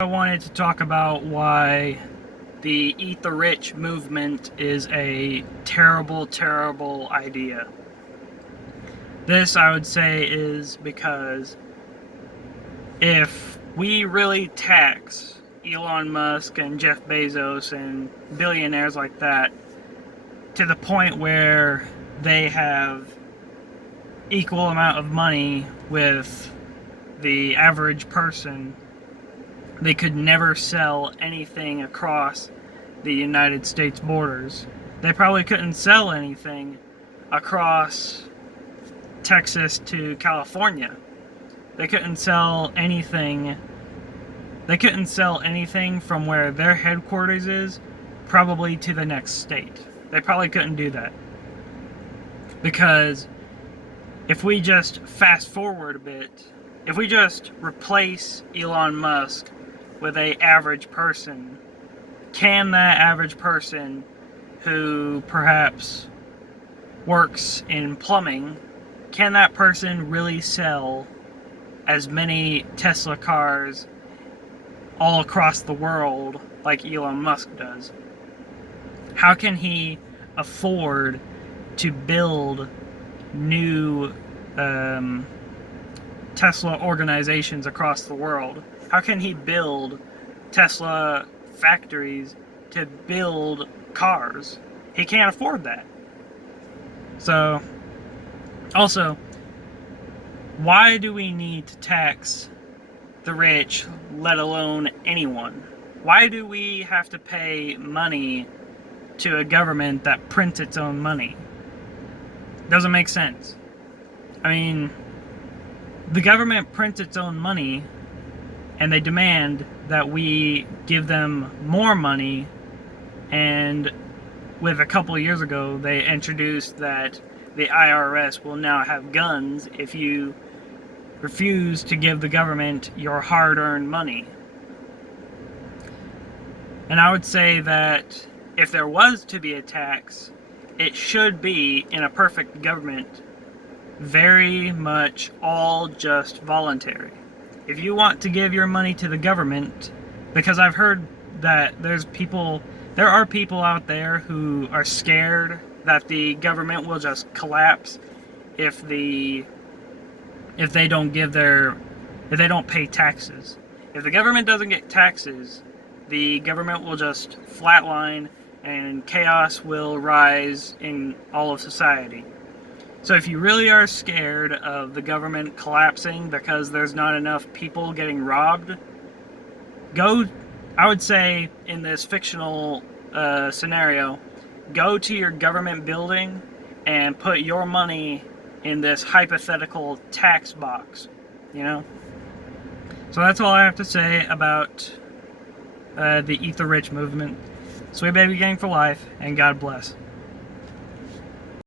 I wanted to talk about why the Eat the Rich movement is a terrible, terrible idea. This, I would say, is because if we really tax Elon Musk and Jeff Bezos and billionaires like that to the point where they have equal amount of money with the average person, they could never sell anything across the United States borders. They probably couldn't sell anything across Texas to California. They couldn't sell anything. They couldn't sell anything from where their headquarters is, probably to the next state. They probably couldn't do that. Because if we just fast forward a bit, if we just replace Elon Musk with an average person, can that average person who perhaps works in plumbing, can that person really sell as many Tesla cars all across the world like Elon Musk does? How can he afford to build new Tesla organizations across the world? How can he build Tesla factories to build cars? He can't afford that. So, also, why do we need to tax the rich, let alone anyone? Why do we have to pay money to a government that prints its own money? Doesn't make sense. I mean, the government prints its own money and they demand that we give them more money, and with a couple of years ago they introduced that the IRS will now have guns if you refuse to give the government your hard-earned money. And I would say that if there was to be a tax, it should be, in a perfect government, very much all just voluntary. If you want to give your money to the government, because I've heard that there are people out there who are scared that the government will just collapse if they don't pay taxes. If the government doesn't get taxes, the government will just flatline and chaos will rise in all of society. So if you really are scared of the government collapsing because there's not enough people getting robbed, I would say, in this fictional scenario, go to your government building and put your money in this hypothetical tax box, you know? So that's all I have to say about the Eat the Rich movement. Sweet Baby Gang for life, and God bless.